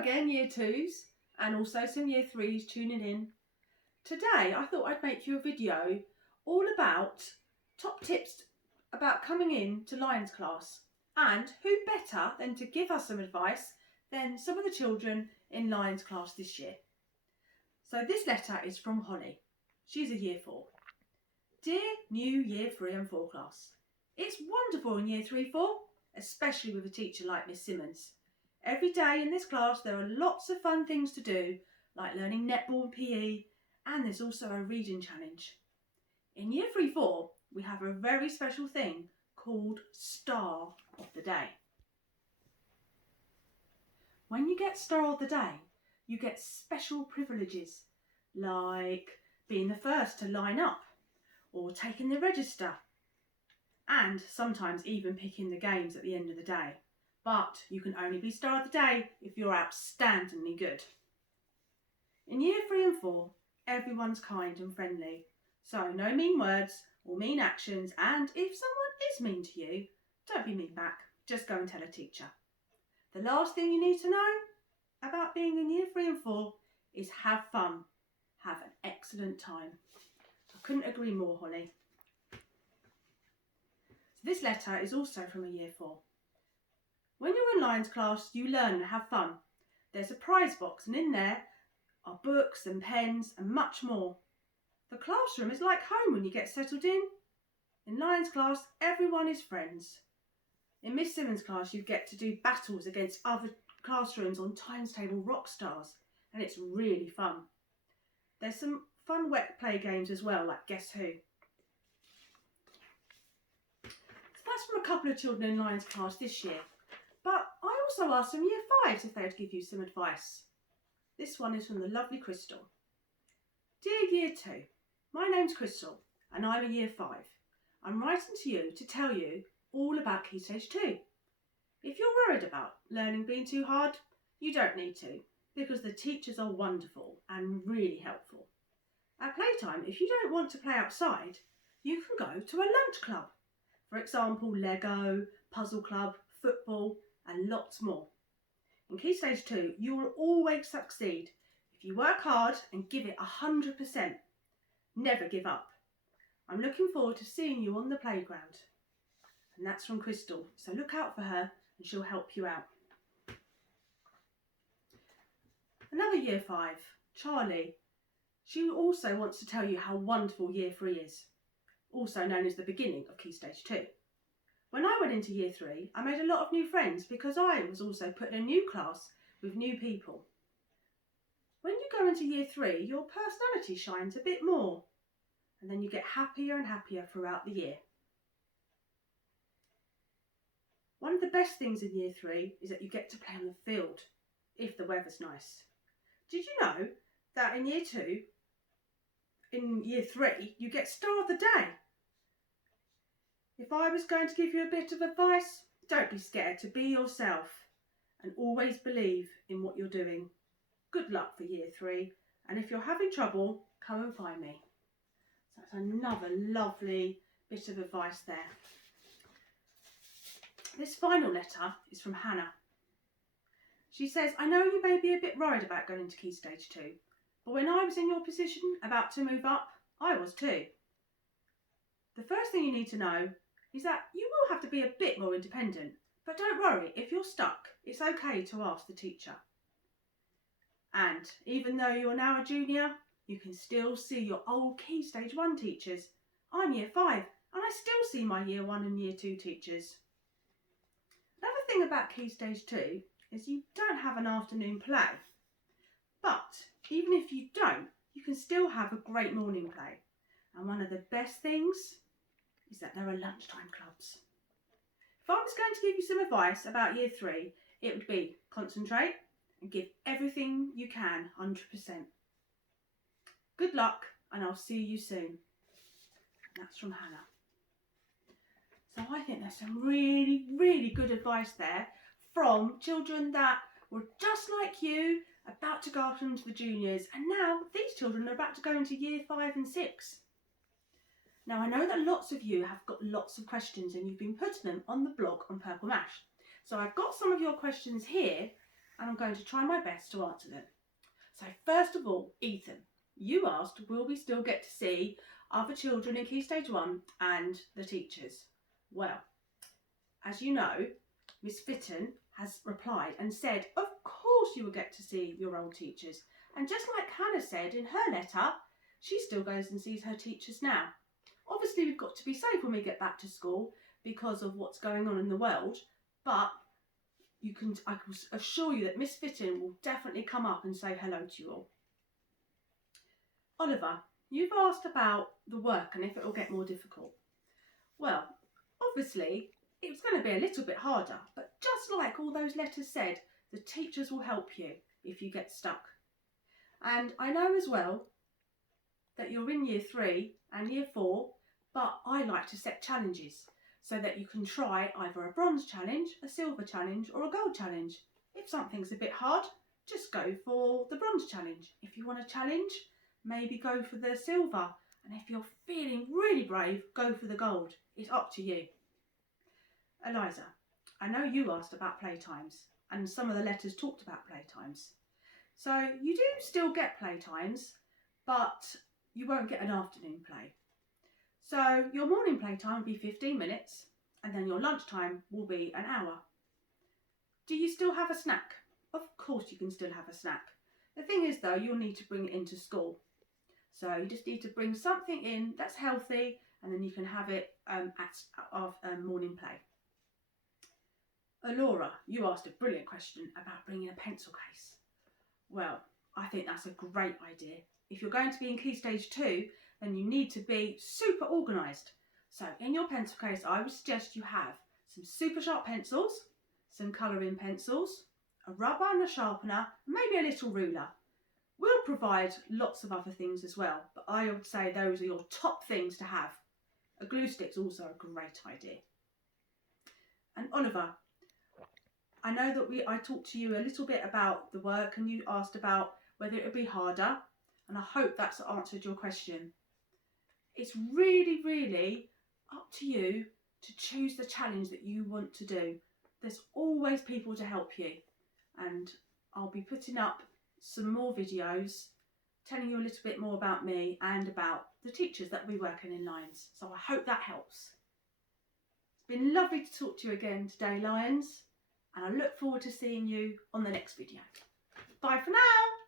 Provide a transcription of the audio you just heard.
again, Year 2s and also some Year 3s tuning in. Today I thought I'd make you a video all about top tips about coming in to Lions class, and who better than to give us some advice than some of the children in Lions class this year. So this letter is from Holly. She's a Year 4. Dear new Year 3 and 4 class, it's wonderful in Year 3-4, especially with a teacher like Miss Simmonds. Every day in this class there are lots of fun things to do, like learning netball and PE, and there's also a reading challenge. In Year 3-4 we have a very special thing called Star of the Day. When you get Star of the Day, you get special privileges, like being the first to line up, or taking the register, and sometimes even picking the games at the end of the day. But you can only be Star of the Day if you're outstandingly good. In Year 3 and 4, everyone's kind and friendly, so no mean words or mean actions, and if someone is mean to you, don't be mean back, just go and tell a teacher. The last thing you need to know about being in Year 3 and 4 is have fun, have an excellent time. I couldn't agree more, Holly. So this letter is also from a Year 4. When you're in Lions class, you learn and have fun. There's a prize box, and in there are books and pens and much more. The classroom is like home when you get settled in. In Lions class, everyone is friends. In Miss Simmonds' class, you get to do battles against other classrooms on times table rock stars, and it's really fun. There's some fun wet play games as well, like Guess Who. So that's from a couple of children in Lions class this year. But I also asked some Year 5s if they would give you some advice. This one is from the lovely Crystal. Dear Year 2, my name's Crystal and I'm a Year 5. I'm writing to you to tell you all about Key Stage 2. If you're worried about learning being too hard, you don't need to, because the teachers are wonderful and really helpful. At playtime, if you don't want to play outside, you can go to a lunch club. For example, Lego, puzzle club, football, and lots more. In Key Stage 2, you will always succeed if you work hard and give it 100%. Never give up. I'm looking forward to seeing you on the playground. And that's from Crystal, so look out for her and she'll help you out. Another Year 5, Charlie. She also wants to tell you how wonderful Year 3 is, also known as the beginning of Key Stage 2. When I went into Year 3, I made a lot of new friends because I was also put in a new class with new people. When you go into Year 3, your personality shines a bit more, and then you get happier and happier throughout the year. One of the best things in Year 3 is that you get to play on the field, if the weather's nice. Did you know that in Year 2, in Year 3, you get Star of the Day? If I was going to give you a bit of advice, don't be scared to be yourself and always believe in what you're doing. Good luck for Year 3, and if you're having trouble, come and find me. So that's another lovely bit of advice there. This final letter is from Hannah. She says, I know you may be a bit worried about going into Key Stage 2, but when I was in your position about to move up, I was too. The first thing you need to know is that you will have to be a bit more independent, but don't worry, if you're stuck, it's okay to ask the teacher. And even though you're now a junior, you can still see your old Key Stage 1 teachers. I'm Year 5 and I still see my Year 1 and Year 2 teachers. Another thing about Key Stage 2 is you don't have an afternoon play. But even if you don't, you can still have a great morning play. And one of the best things is that there are lunchtime clubs. If I was going to give you some advice about Year 3, it would be concentrate and give everything you can 100%. Good luck, and I'll see you soon. That's from Hannah. So I think there's some really, really good advice there from children that were just like you, about to go off into the juniors, and now these children are about to go into Year 5 and 6. Now I know that lots of you have got lots of questions and you've been putting them on the blog on Purple Mash. So I've got some of your questions here and I'm going to try my best to answer them. So first of all, Ethan, you asked, will we still get to see other children in Key Stage 1 and the teachers? Well, as you know, Miss Fitton has replied and said, of course you will get to see your old teachers. And just like Hannah said in her letter, she still goes and sees her teachers now. Obviously, we've got to be safe when we get back to school because of what's going on in the world, but I can assure you that Miss Fitton will definitely come up and say hello to you all. Oliver, you've asked about the work and if it will get more difficult. Well, obviously, it's going to be a little bit harder, but just like all those letters said, the teachers will help you if you get stuck. And I know as well that you're in year 3 and year 4, but I like to set challenges so that you can try either a bronze challenge, a silver challenge or a gold challenge. If something's a bit hard, just go for the bronze challenge. If you want a challenge, maybe go for the silver. And if you're feeling really brave, go for the gold. It's up to you. Eliza, I know you asked about playtimes and some of the letters talked about playtimes. So you do still get playtimes, but you won't get an afternoon play. So your morning playtime will be 15 minutes and then your lunchtime will be an hour. Do you still have a snack? Of course you can still have a snack. The thing is though, you'll need to bring it into school. So you just need to bring something in that's healthy and then you can have it at morning play. Laura, you asked a brilliant question about bringing a pencil case. Well, I think that's a great idea. If you're going to be in Key Stage 2, then you need to be super organised. So in your pencil case, I would suggest you have some super sharp pencils, some colouring pencils, a rubber and a sharpener, and maybe a little ruler. We'll provide lots of other things as well, but I would say those are your top things to have. A glue stick's also a great idea. And Oliver, I know that I talked to you a little bit about the work and you asked about whether it would be harder, and I hope that's answered your question. It's really, really up to you to choose the challenge that you want to do. There's always people to help you, and I'll be putting up some more videos telling you a little bit more about me and about the teachers that we working in Lions. So I hope that helps. It's been lovely to talk to you again today, Lions, and I look forward to seeing you on the next video. Bye for now.